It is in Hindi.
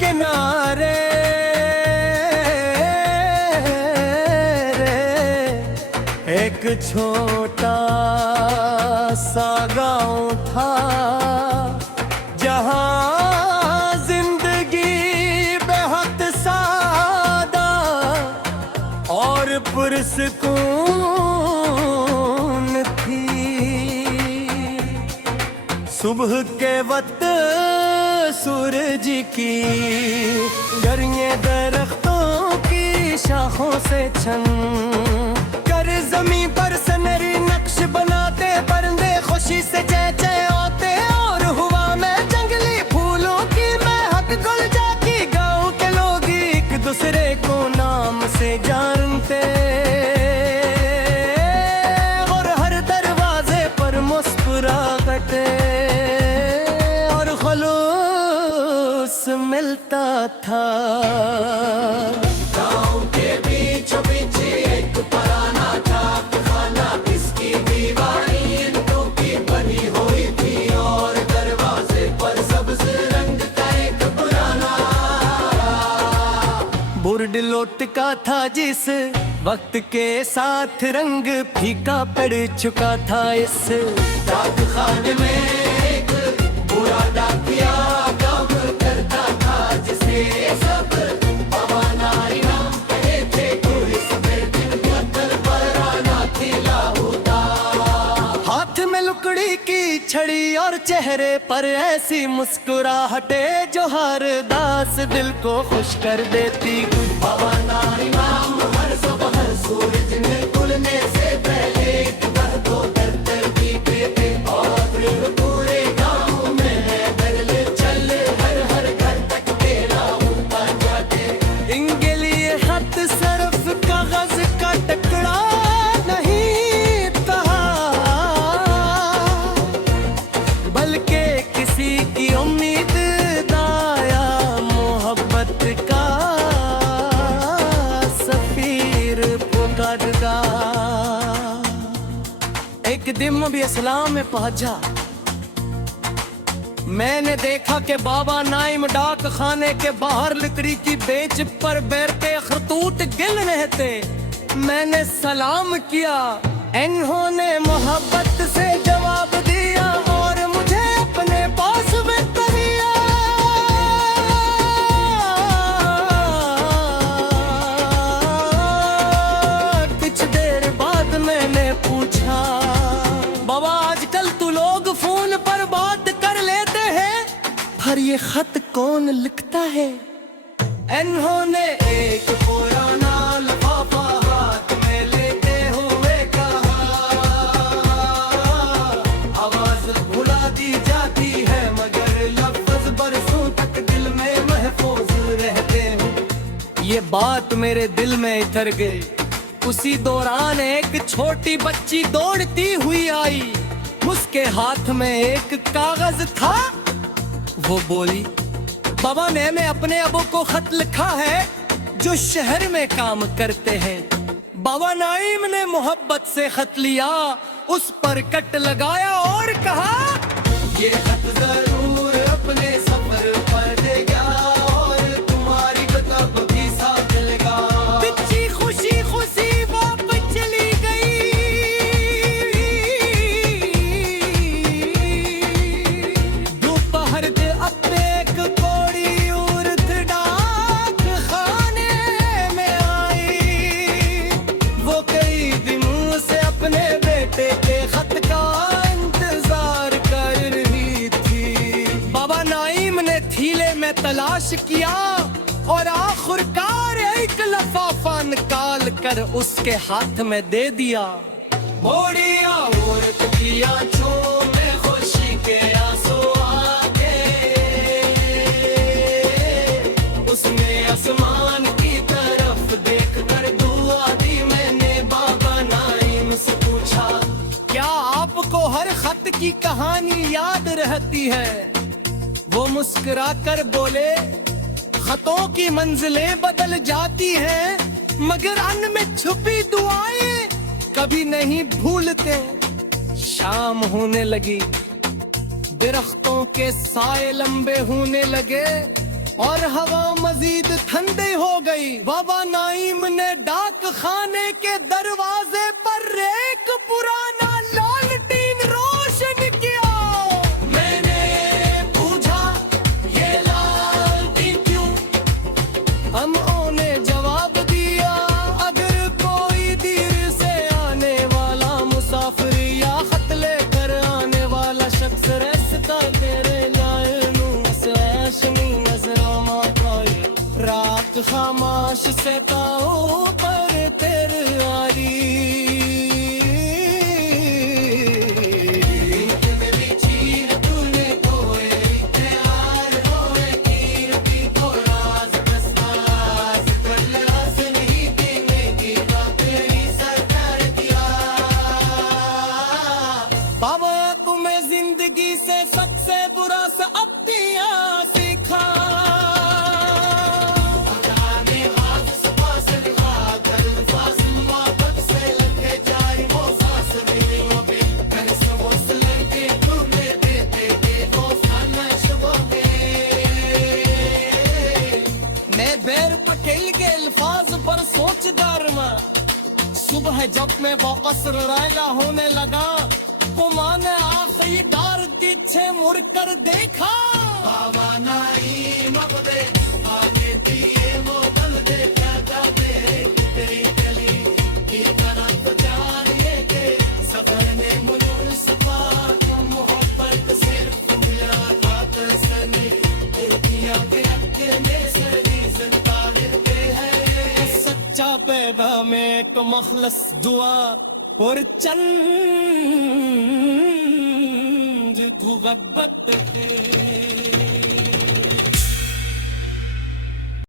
किनारे एक छोटा सा गांव था जहां जिंदगी बेहद सादा और पुरसकून थी। सुबह के वक्त सूरज की गरियां दरख्तों की शाखों से छन कर जमीन पर सनरी नक्श बनाते परिंदे खुशी से चहचहाते और हुआ में जंगली फूलों की महक घुल जाती। गांव के लोग एक दूसरे को नाम से जानते और हर दरवाजे पर मुस्कुराहटे और खुलूस मिलता था। गांव के बीचों बीच एक पुराना छापखाना, इसकी दीवारें ईंटों की बनी हुई थी और दरवाजे पर सब्ज रंग का एक पुराना बोर्ड लौटका था जिस वक्त के साथ रंग फीका पड़ चुका था। इस डाकखाने में एक बुरा डाकिया काम करता था जिसे सब बाबा नाई नाम कहते थे। कोई सवेर दिन भीतर पर आना खिला होता, हाथ में लुकड़ी की छड़ी और चेहरे पर ऐसी मुस्कुराहटे जो हर दास दिल को खुश कर देती। बाबा नाई नाम हर सुबह सूरज निकलने से पहले घर को तरतीब देते और फिर पूरे गांव में बदले चले हर हर घर तक तेरा होता जाते। इनके लिए खत सिर्फ कागज का टुकड़ा नहीं था बल्कि किसी की उम्मीद दाया मोहब्बत का सफीर पुकारदा। एक दिन भी इस्लाम में पहुंचा, मैंने देखा कि बाबा नाइम डाक खाने के बाहर लकड़ी की बेंच पर बैठे खरतूत गिन रहे थे। मैंने सलाम किया, इन्होंने मोहब्बत से जवाब दिया और मुझे अपने पास बिठा लिया। कुछ देर बाद मैंने पूछा, बाबा आजकल तो लोग फोन पर बात कर लेते हैं, पर ये खत कौन लिखता है? इन्होंने एक पुराना लिफाफा हाथ में लेते हुए कहा, आवाज भुला दी जाती है मगर लफ्ज बरसों तक दिल में महफूज रहते हैं। ये बात मेरे दिल में उतर गई। उसी दौरान एक छोटी बच्ची दौड़ती हुई आई, उसके हाथ में एक कागज था। वो बोली, बाबा ने मैं अपने अबू को खत लिखा है जो शहर में काम करते हैं। बाबा नाइम ने मोहब्बत से खत लिया, उस पर कट लगाया और कहा, ये खत जरूर अपने सफर पर देगा और तुम्हारी किताब भी साथ लेगा। बच्ची खुशी खुशी वापस चली गई। दोपहर दे अपने एक कोड़ी औरत डाक खाने में आई। वो कई दिनों से अपने बेटे के खत का इंतजार कर रही थी। बाबा नाइम ने थीले में तलाश किया और आखिरकार एक लिफाफा निकाल कर उसके हाथ में दे दिया। मोड़िया औरत की आंखों में खुशी के आंसू आ गए। उसने आसमान की तरफ देख कर दुआ दी। मैंने बाबा नाइम से पूछा, क्या आपको हर खत की कहानी याद रहती है? वो मुस्कुरा कर बोले, खतों की मंजिलें बदल जाती हैं मगर अन्न में छुपी दुआएं कभी नहीं भूलते। शाम होने लगी, दरख्तों के साए लंबे होने लगे और हवा मजीद ठंडी हो गई। बाबा नाईम ने डाक खाने के दरवाजे पर एक पुराना लालटीन रोशन किया। मैंने पूछा ये लालटीन क्यों? अम्मों ने जवाब दिया, अगर कोई देर से आने वाला मुसाफिर या खत लेकर आने वाला शख्स रास्ता तेरे रात खामोश से ताऊ पर तेरे आरी में भी चीर तूने कोई तैयार होए तीर की तो राज बसाज कल्लास नहीं देने की तेरी सरकार दिया। बाबा तुम्हें जिंदगी से सबसे बुरा सबक दिया सीखा। पटेल के अल्फाज पर सोचदार में सुबह जब मैं वापस रायला होने लगा तो माँ ने आखिरी दार पीछे मुड़ कर देखा। बाबा नाईम आगे दिए मोतल देखा जाते तेरी गली की तरफ जानिए के सफर ने मुनसफा मोहब्बत सिर्फ मुलाकात सने दुनिया के अकेले से पैदा में एक मखलस दुआ और चंद तू गब्बत